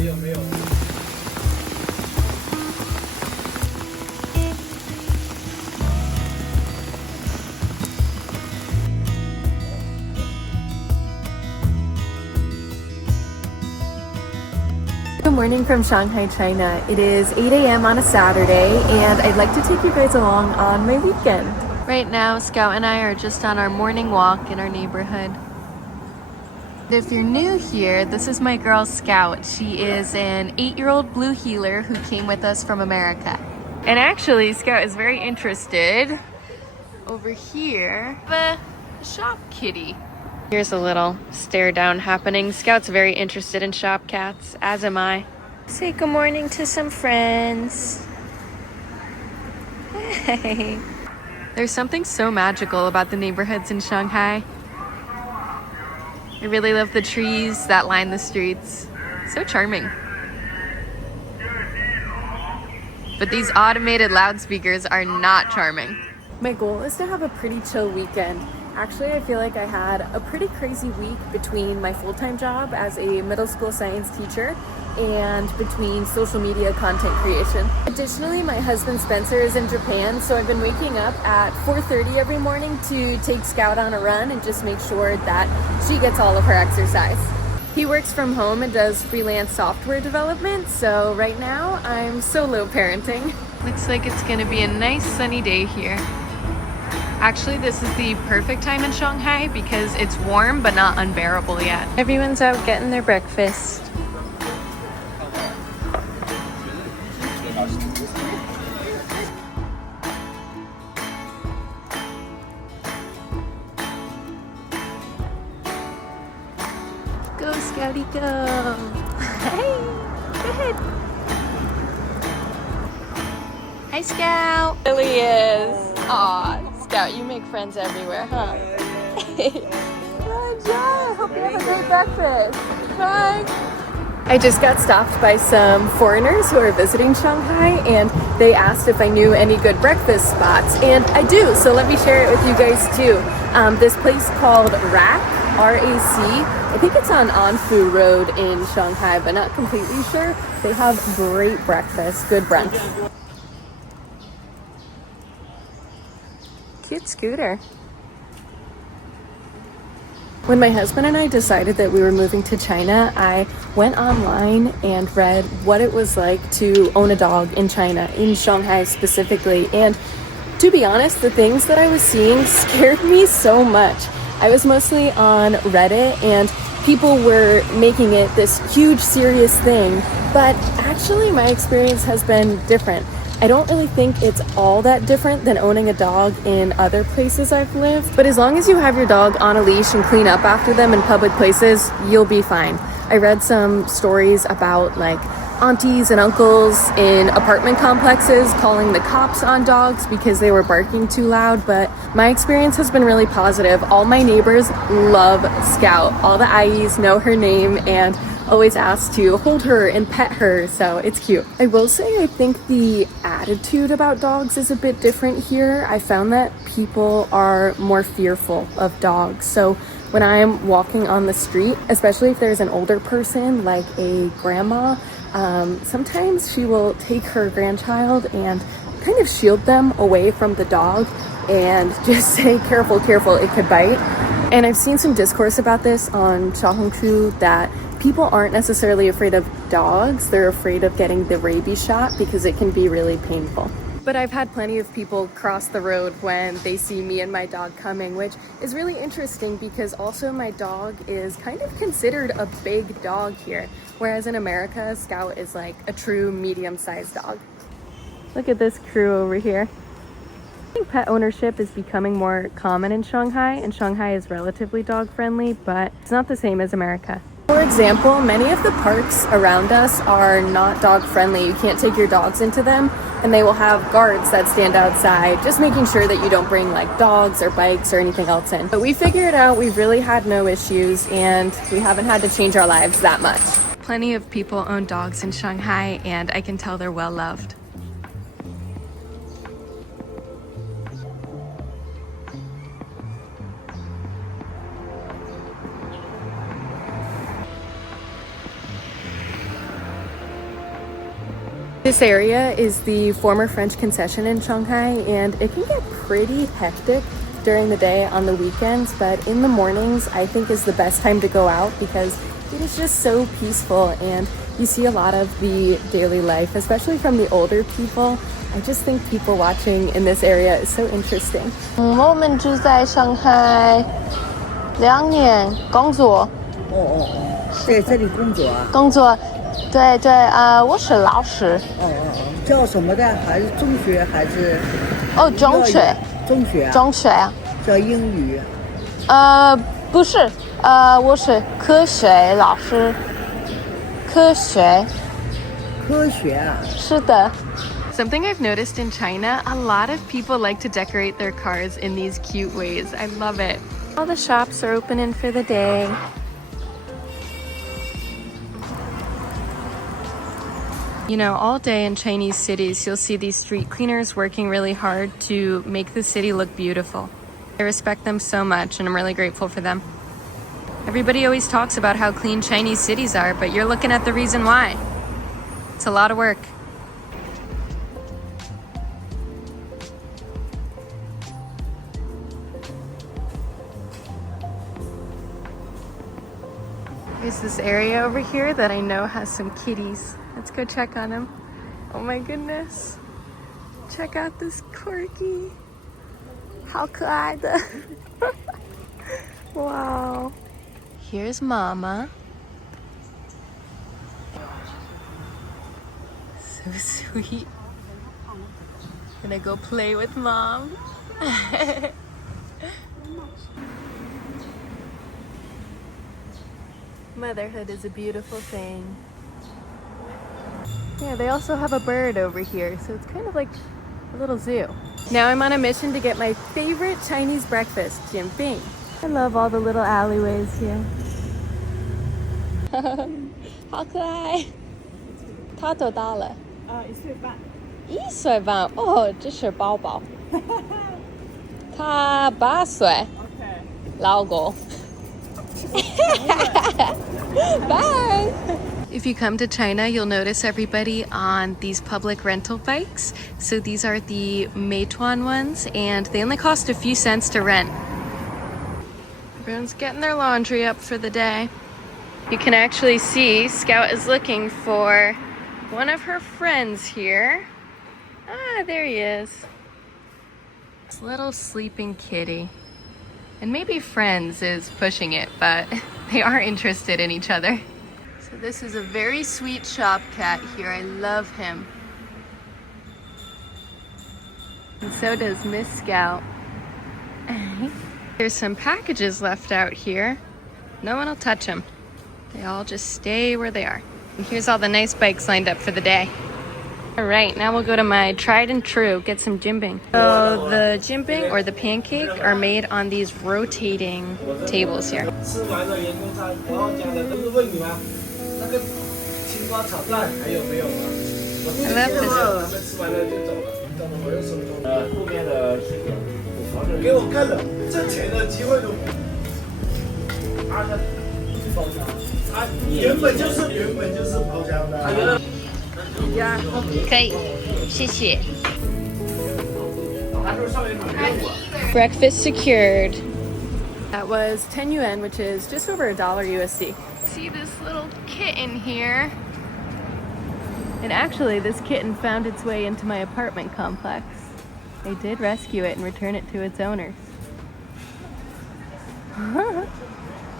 Good morning from Shanghai, China. It is 8 a.m. on a Saturday, and I'd like to take you guys along on my weekend. Right now, Scout and I are just on our morning walk in our neighborhood. If you're new here, this is my girl Scout. She is an 8-year-old blue heeler who came with us from America. And actually, Scout is very interested over here. The shop kitty. Here's a little stare down happening. Scout's very interested in shop cats, as am I. Say good morning to some friends. Hey. There's something so magical about the neighborhoods in Shanghai. I really love the trees that line the streets. So charming. But these automated loudspeakers are not charming. My goal is to have a pretty chill weekend. Actually, I feel like I had a pretty crazy week between my full-time job as a middle school science teacher and between social media content creation. Additionally, my husband Spencer is in Japan, so I've been waking up at 4:30 every morning to take Scout on a run and just make sure that she gets all of her exercise. He works from home and does freelance software development, so right now I'm solo parenting. Looks like it's gonna be a nice sunny day here. Actually, this is the perfect time in Shanghai because it's warm but not unbearable yet. Everyone's out getting their breakfast. Go, Scouty, go! Hey, go ahead. Hi, Scout. There he is. Aw. Scout, you make friends everywhere, huh? Hi, John. Hope you have a great breakfast. Bye. I just got stopped by some foreigners who are visiting Shanghai, and they asked if I knew any good breakfast spots, and I do, so let me share it with you guys too. This place called RAC, R-A-C. I think it's on Anfu Road in Shanghai, but not completely sure. They have great breakfast, good brunch. Cute scooter. When my husband and I decided that we were moving to China, I went online and read what it was like to own a dog in China, in Shanghai specifically. And to be honest, the things that I was seeing scared me so much. I was mostly on Reddit and people were making it this huge, serious thing. But actually, my experience has been different. I don't really think it's all that different than owning a dog in other places I've lived, but as long as you have your dog on a leash and clean up after them in public places, you'll be fine. I read some stories about like aunties and uncles in apartment complexes calling the cops on dogs because they were barking too loud, but my experience has been really positive. All my neighbors love Scout. All the Ayis know her name and always ask to hold her and pet her, so it's cute. I will say I think the attitude about dogs is a bit different here. I found that people are more fearful of dogs. So when I'm walking on the street, especially if there's an older person like a grandma, sometimes she will take her grandchild and kind of shield them away from the dog and just say, careful, careful, it could bite. And I've seen some discourse about this on Xiaohongshu that people aren't necessarily afraid of dogs, they're afraid of getting the rabies shot because it can be really painful. But I've had plenty of people cross the road when they see me and my dog coming, which is really interesting because also my dog is kind of considered a big dog here, whereas in America, Scout is like a true medium-sized dog. Look at this crew over here. I think pet ownership is becoming more common in Shanghai, and Shanghai is relatively dog-friendly, but it's not the same as America. For example, many of the parks around us are not dog-friendly. You can't take your dogs into them, and they will have guards that stand outside, just making sure that you don't bring like dogs or bikes or anything else in. But we figured out we've really had no issues, and we haven't had to change our lives that much. Plenty of people own dogs in Shanghai, and I can tell they're well loved. This area is the former French concession in Shanghai, and it can get pretty hectic during the day on the weekends, but in the mornings I think is the best time to go out because it is just so peaceful and you see a lot of the daily life, especially from the older people. I just think people watching in this area is so interesting. 我们住在上海2年工作。在这里工作啊？工作，对对我是老师。叫什么的？还是中学还是？中学。中学啊？中学啊。教英语？不是，我是科学老师。科学。科学啊？是的。Something I've noticed in China, a lot of people like to decorate their cars in these cute ways. I love it. All the shops are opening for the day. You know, all day in Chinese cities, you'll see these street cleaners working really hard to make the city look beautiful. I respect them so much, and I'm really grateful for them. Everybody always talks about how clean Chinese cities are, but you're looking at the reason why. It's a lot of work. There's this area over here that I know has some kitties. Let's go check on them. Oh my goodness. Check out this corgi. 好可爱的. Wow. Here's Mama. So sweet. Gonna go play with Mom. Motherhood is a beautiful thing. Yeah, they also have a bird over here, so it's kind of like a little zoo. Now I'm on a mission to get my favorite Chinese breakfast, jianbing. I love all the little alleyways here. 好可爱。他多大了？1岁半。1岁半，哦，这是宝宝。他8岁。老公。Bye! If you come to China, you'll notice everybody on these public rental bikes. So these are the Meituan ones, and they only cost a few cents to rent. Everyone's getting their laundry up for the day. You can actually see Scout is looking for one of her friends here. Ah, there he is. This little sleeping kitty. And maybe friends is pushing it, but they are interested in each other. So this is a very sweet shop cat here. I love him. And so does Miss Scout. There's some packages left out here. No one will touch them. They all just stay where they are. And here's all the nice bikes lined up for the day. All right, now we'll go to my tried and true, get some jianbing. So the jianbing or the pancake are made on these rotating tables here. I love this. Breakfast secured. That was 10 yuan, which is just over $1 USD. See this little kitten here. And actually, this kitten found its way into my apartment complex. They did rescue it and return it to its owners.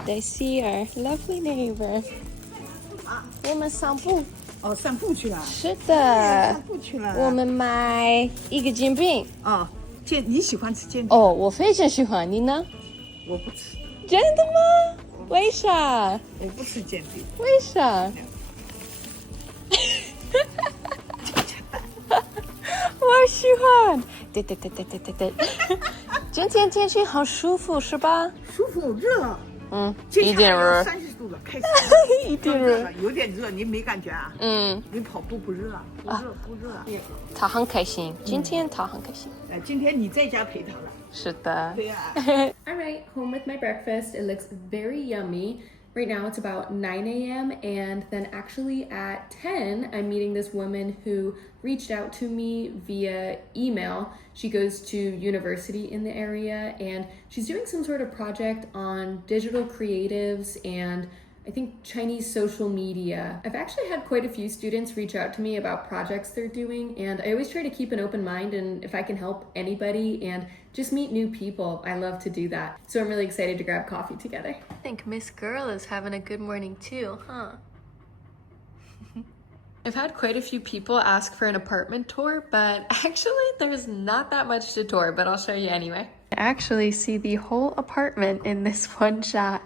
They see our lovely neighbor. 我们散步。散步去了。是的。散步去了。我们买一个煎饼。你喜欢吃煎饼？我非常喜欢，你呢？我不吃。真的吗？为啥？我不吃煎饼。为啥？我喜欢。对。今天天气好舒服，是吧？舒服，热。一点热。30度了，开始。一点热。有点热，你没感觉啊？你跑步不热啊？不热啊？他很开心，今天他很开心。今天你在家陪他了。是的。对呀。All right, home with my breakfast. It looks very yummy. Right now it's about 9 a.m. and then actually at 10, I'm meeting this woman who reached out to me via email. She goes to university in the area and she's doing some sort of project on digital creatives and I think Chinese social media. I've actually had quite a few students reach out to me about projects they're doing, and I always try to keep an open mind, and if I can help anybody and just meet new people, I love to do that. So I'm really excited to grab coffee together. I think Miss Girl is having a good morning too, huh? I've had quite a few people ask for an apartment tour, but actually there's not that much to tour, but I'll show you anyway. I actually see the whole apartment in this one shot.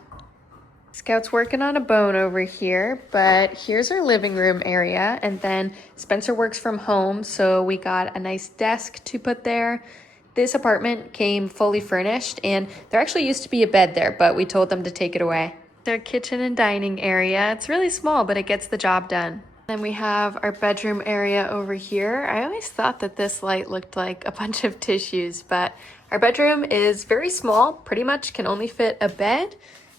Scout's working on a bone over here, but here's our living room area, and then Spencer works from home, so we got a nice desk to put there. This apartment came fully furnished, and there actually used to be a bed there, but we told them to take it away. Their kitchen and dining area. It's really small, but it gets the job done. Then we have our bedroom area over here. I always thought that this light looked like a bunch of tissues, but our bedroom is very small, pretty much can only fit a bed.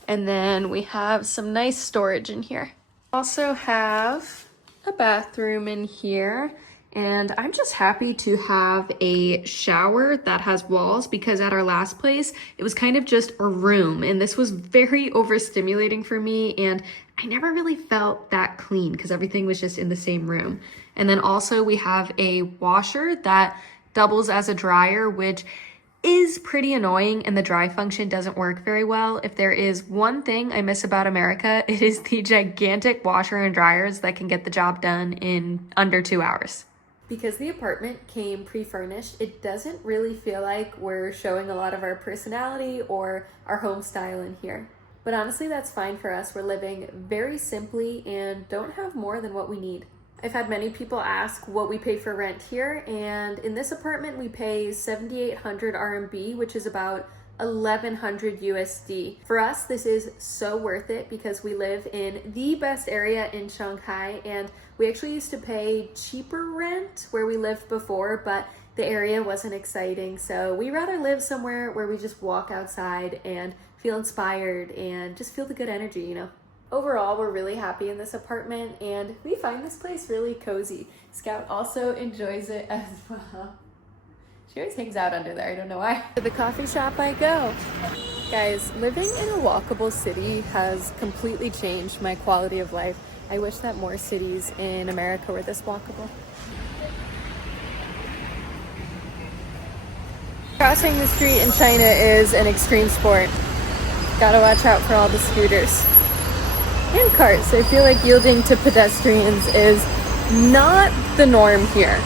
And then we have some nice storage in here. Also have a bathroom in here. And I'm just happy to have a shower that has walls because at our last place, it was kind of just a room. And this was very overstimulating for me. And I never really felt that clean because everything was just in the same room. And then also we have a washer that doubles as a dryer, which is pretty annoying, and the dry function doesn't work very well. If there is one thing I miss about America, it is the gigantic washer and dryers that can get the job done in under 2 hours. Because the apartment came pre-furnished, it doesn't really feel like we're showing a lot of our personality or our home style in here. But honestly, that's fine for us. We're living very simply and don't have more than what we need. I've had many people ask what we pay for rent here, and in this apartment we pay 7,800 RMB, which is about 1,100 USD. For us, this is so worth it because we live in the best area in Shanghai, and we actually used to pay cheaper rent where we lived before, but the area wasn't exciting, so we rather live somewhere where we just walk outside and feel inspired and just feel the good energy, you know? Overall, we're really happy in this apartment and we find this place really cozy. Scout also enjoys it as well. She always hangs out under there, I don't know why. To the coffee shop I go. Guys, living in a walkable city has completely changed my quality of life. I wish that more cities in America were this walkable. Crossing the street in China is an extreme sport. Gotta watch out for all the scooters and carts. I feel like yielding to pedestrians is not the norm here,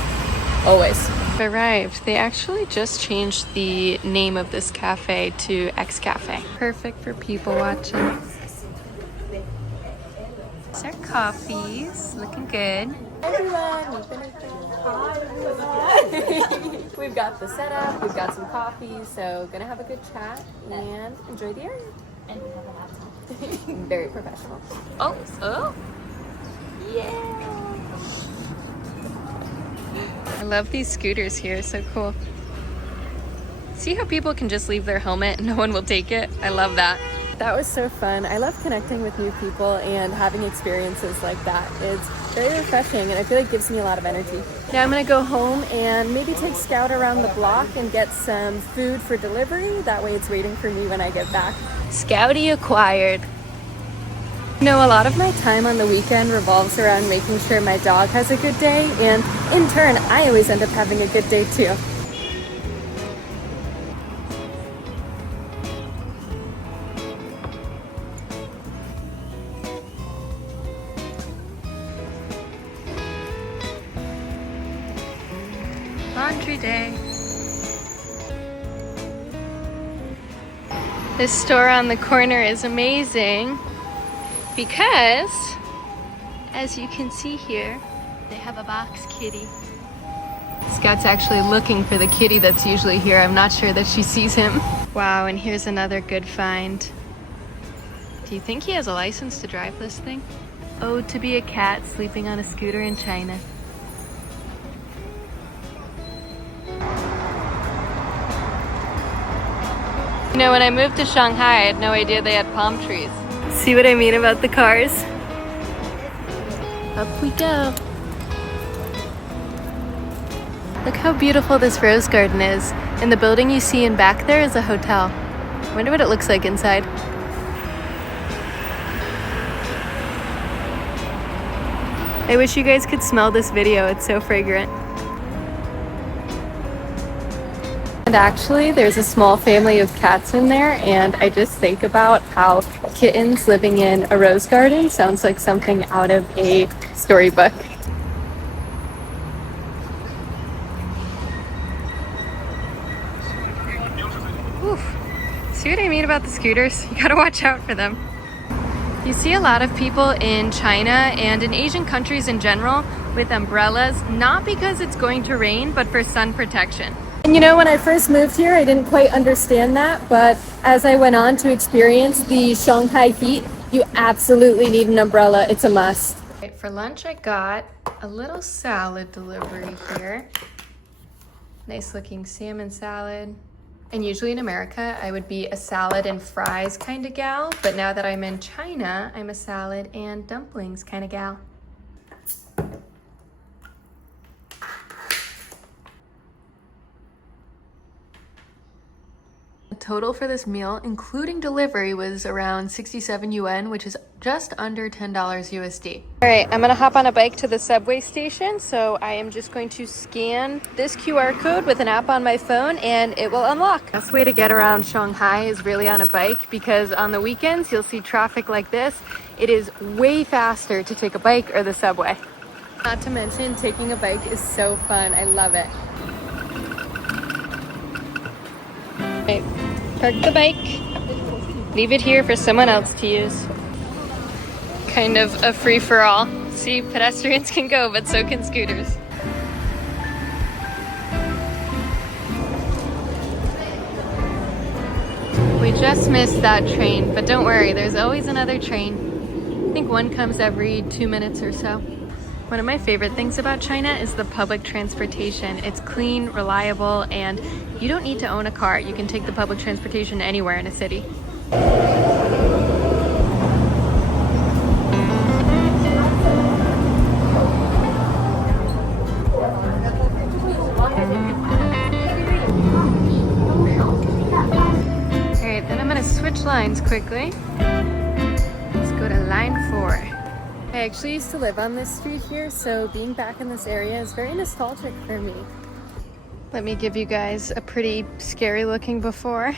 always. Arrived. They actually just changed the name of this cafe to X Cafe. Perfect for people watching. These are coffees, looking good. Hi everyone, we've got the setup, we've got some coffee, so gonna have a good chat and enjoy the area. And we have a laptop. Very professional. Oh, yeah. I love these scooters here, so cool. See how people can just leave their helmet and no one will take it? I love that. That was so fun. I love connecting with new people and having experiences like that. It's very refreshing and I feel like it gives me a lot of energy. Now I'm gonna go home and maybe take Scout around the block and get some food for delivery. That way it's waiting for me when I get back. Scouty acquired. You know, a lot of my time on the weekend revolves around making sure my dog has a good day, and in turn, I always end up having a good day too. Laundry day. This store on the corner is amazing because, as you can see here, they have a box kitty. Scout's actually looking for the kitty that's usually here. I'm not sure that she sees him. Wow, and here's another good find. Do you think he has a license to drive this thing? Oh, to be a cat sleeping on a scooter in China. You know, when I moved to Shanghai, I had no idea they had palm trees. See what I mean about the cars? Up we go. Look how beautiful this rose garden is. And the building you see in back there is a hotel. I wonder what it looks like inside. I wish you guys could smell this video, it's so fragrant. And actually, there's a small family of cats in there, and I just think about how kittens living in a rose garden sounds like something out of a storybook. Oof. See what I mean about the scooters? You gotta watch out for them. You see a lot of people in China and in Asian countries in general with umbrellas, not because it's going to rain, but for sun protection. And you know, when I first moved here, I didn't quite understand that, but as I went on to experience the Shanghai heat, you absolutely need an umbrella. It's a must. Right, for lunch, I got a little salad delivery here. Nice looking salmon salad. And usually in America, I would be a salad and fries kind of gal, but now that I'm in China, I'm a salad and dumplings kind of gal. The total for this meal, including delivery, was around 67 yuan, which is just under $10 USD. All right, I'm gonna hop on a bike to the subway station, so I am just going to scan this QR code with an app on my phone and it will unlock. Best way to get around Shanghai is really on a bike, because on the weekends you'll see traffic like this. It is way faster to take a bike or the subway. Not to mention, taking a bike is so fun. I love it. Okay, park the bike, leave it here for someone else to use. Kind of a free-for-all. See, pedestrians can go, but so can scooters. We just missed that train, but don't worry, there's always another train. I think one comes every 2 minutes or so. One of my favorite things about China is the public transportation. It's clean, reliable, and you don't need to own a car. You can take the public transportation anywhere in a city. Alright, then I'm gonna switch lines quickly. Let's go to line 4. I actually used to live on this street here, so being back in this area is very nostalgic for me. Let me give you guys a pretty scary looking before.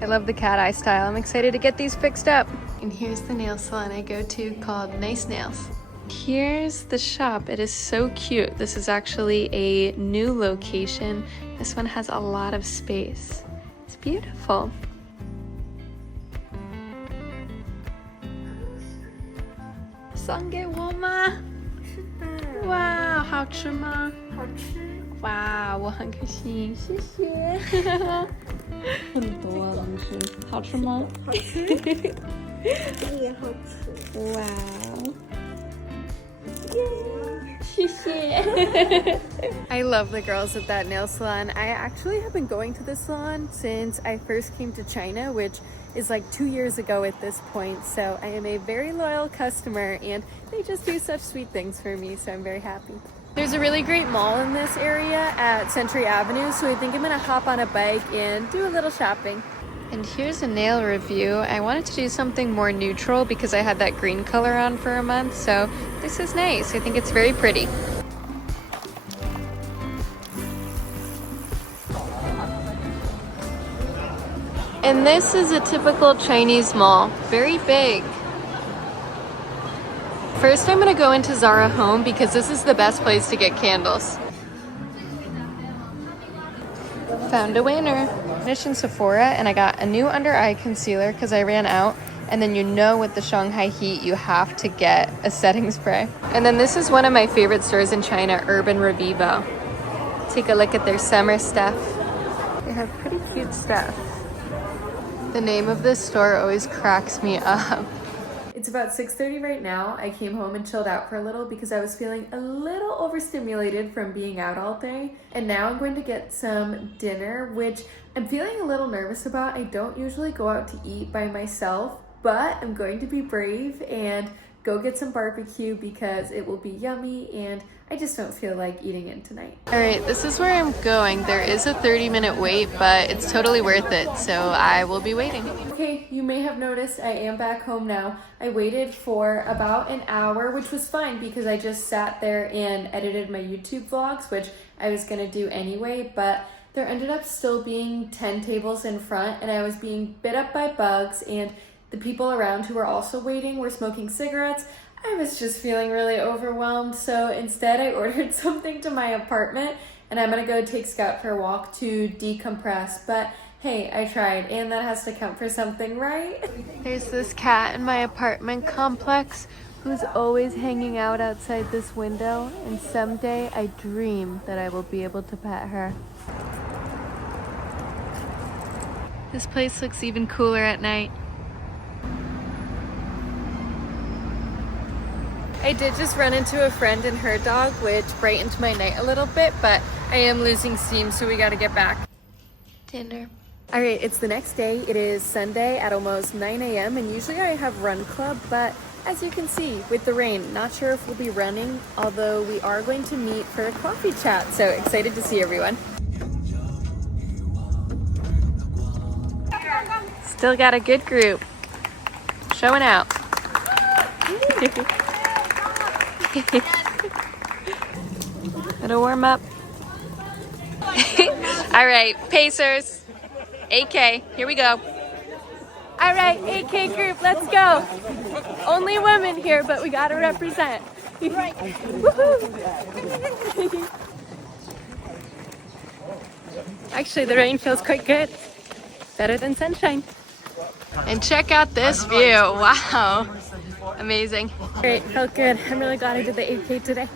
I love the cat eye style. I'm excited to get these fixed up. And here's the nail salon I go to called Nice Nails. Here's the shop. It is so cute. This is actually a new location. This one has a lot of space. It's beautiful. Sange wo ma? Wow, 好吃吗？好吃。哇，我很开心，谢谢。很多了，是好吃吗？好吃。也好吃。哇。谢谢。I love the girls at that nail salon. I actually have been going to this salon since I first came to China, which is like 2 years ago at this point. So I am a very loyal customer and they just do such sweet things for me. So I'm very happy. There's a really great mall in this area at Century Avenue. So I think I'm gonna hop on a bike and do a little shopping. And here's a nail review. I wanted to do something more neutral because I had that green color on for a month. So this is nice. I think it's very pretty. And this is a typical Chinese mall, very big. First, I'm gonna go into Zara Home because this is the best place to get candles. Found a winner. Finished in Sephora and I got a new under eye concealer because I ran out. And then you know with the Shanghai heat, you have to get a setting spray. And then this is one of my favorite stores in China, Urban Revivo. Take a look at their summer stuff. They have pretty cute stuff. The name of this store always cracks me up. It's about 6:30 right now. I came home and chilled out for a little because I was feeling a little overstimulated from being out all day. And now I'm going to get some dinner, which I'm feeling a little nervous about. I don't usually go out to eat by myself, but I'm going to be brave and go get some barbecue because it will be yummy and I just don't feel like eating it tonight. All right, this is where I'm going. There is a 30-minute wait, but it's totally worth it, so I will be waiting. Okay, you may have noticed I am back home now. I waited for about an hour, which was fine because I just sat there and edited my YouTube vlogs, which I was gonna do anyway, but there ended up still being 10 tables in front and I was being bit up by bugs, and the people around who were also waiting were smoking cigarettes. I was just feeling really overwhelmed, so instead I ordered something to my apartment and I'm gonna go take Scott for a walk to decompress. But hey, I tried, and that has to count for something, right? There's this cat in my apartment complex who's always hanging out outside this window, and someday I dream that I will be able to pet her. This place looks even cooler at night. I did just run into a friend and her dog, which brightened my night a little bit, but I am losing steam, so we gotta get back. Dinner. All right, it's the next day. It is Sunday at almost 9 a.m. and usually I have run club, but as you can see with the rain, not sure if we'll be running, although we are going to meet for a coffee chat, so excited to see everyone. Still got a good group. Showing out. Gotta warm up. All right, Pacers. AK, here we go. All right, AK group, let's go. Only women here, but we gotta represent. Right. Woohoo! Actually, the rain feels quite good. Better than sunshine. And check out this view. Wow. Amazing. Great, felt good. I'm really glad I did the 8K today.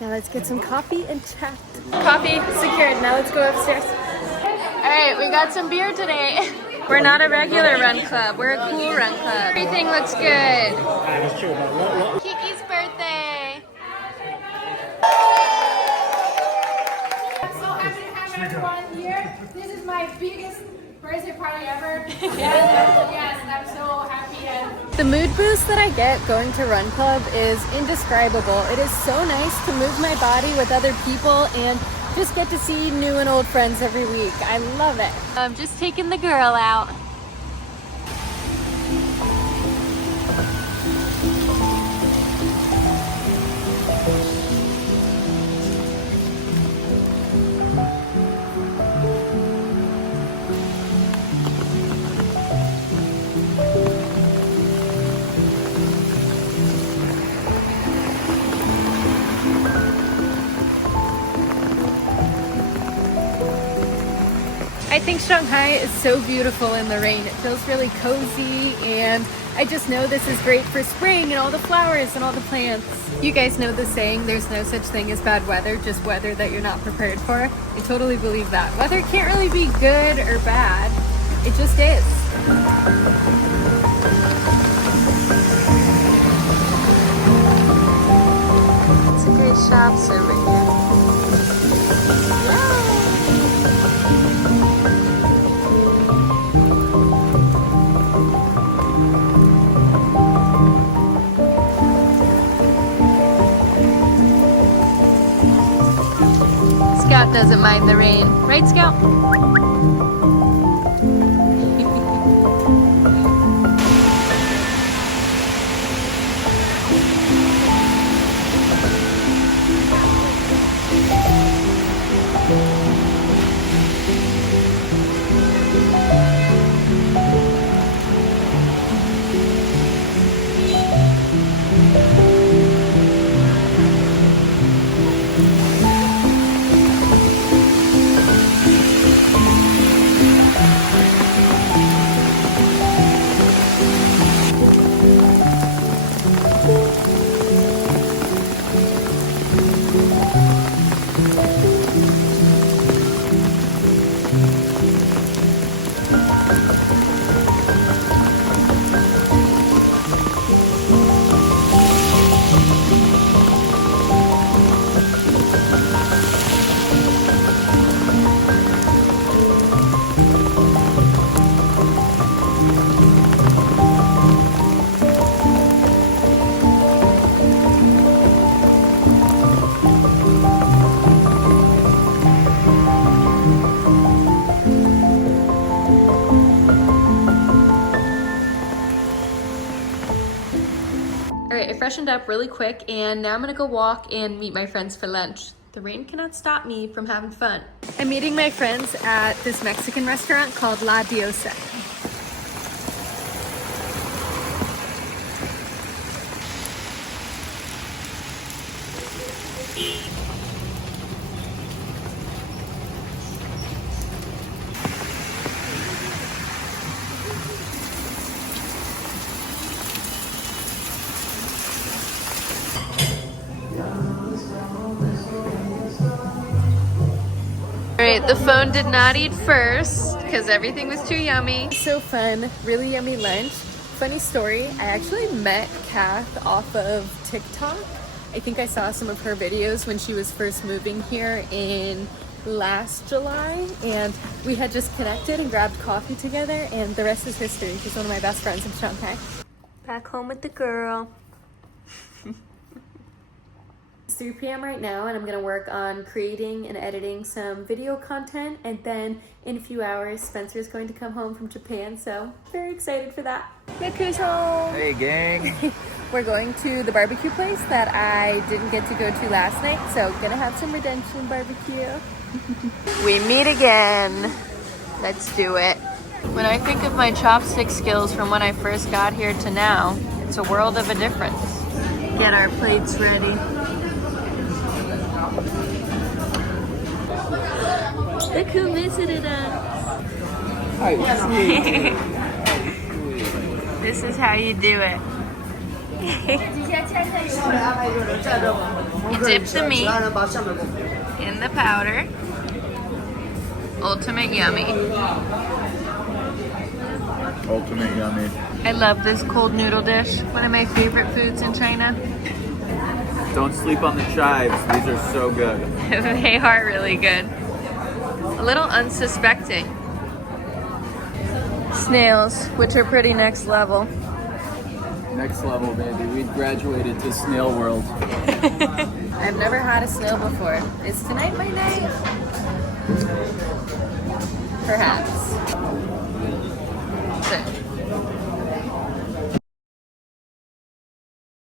Now let's get some coffee and chat. Coffee secured. Now let's go upstairs. All right, we got some beer today. We're not a regular run club. We're a cool run club. Everything looks good. Kiki's birthday. I'm so happy to have everyone here. This is my biggest birthday party ever. Yes, I'm so happy. And The mood boost that I get going to run club is indescribable. It is so nice to move my body with other people and just get to see new and old friends every week. I love it. I'm just taking the girl out. I think Shanghai is so beautiful in the rain. It feels really cozy, and I just know this is great for spring and all the flowers and all the plants. You guys know the saying, there's no such thing as bad weather, just weather that you're not prepared for. I totally believe that. Weather can't really be good or bad. It just is. It's a great shops over here. Scout doesn't mind the rain. Right, Scout? I freshened up really quick and now I'm gonna go walk and meet my friends for lunch. The rain cannot stop me from having fun. I'm meeting my friends at this Mexican restaurant called La Diosa. Alright, the phone did not eat first because everything was too yummy. So fun, really yummy lunch. Funny story, I actually met Kath off of TikTok. I think I saw some of her videos when she was first moving here in last July, and we had just connected and grabbed coffee together, and the rest is history. She's one of my best friends in Shanghai. Back home with the girl. It's 3 p.m. right now, and I'm gonna work on creating and editing some video content, and then in a few hours Spencer's going to come home from Japan, so very excited for that. Look who's home! Hey gang! We're going to the barbecue place that I didn't get to go to last night, so gonna have some redemption barbecue. We meet again. Let's do it. When I think of my chopstick skills from when I first got here to now, it's a world of a difference. Get our plates ready. Look who visited us. This is how you do it. You dip the meat in the powder. Ultimate yummy. Ultimate yummy. I love this cold noodle dish. One of my favorite foods in China. Don't sleep on the chives. These are so good. They are really good. A little unsuspecting. Snails, which are pretty next level. Next level, baby. We graduated to snail world. I've never had a snail before. Is tonight my night? Perhaps. Sit.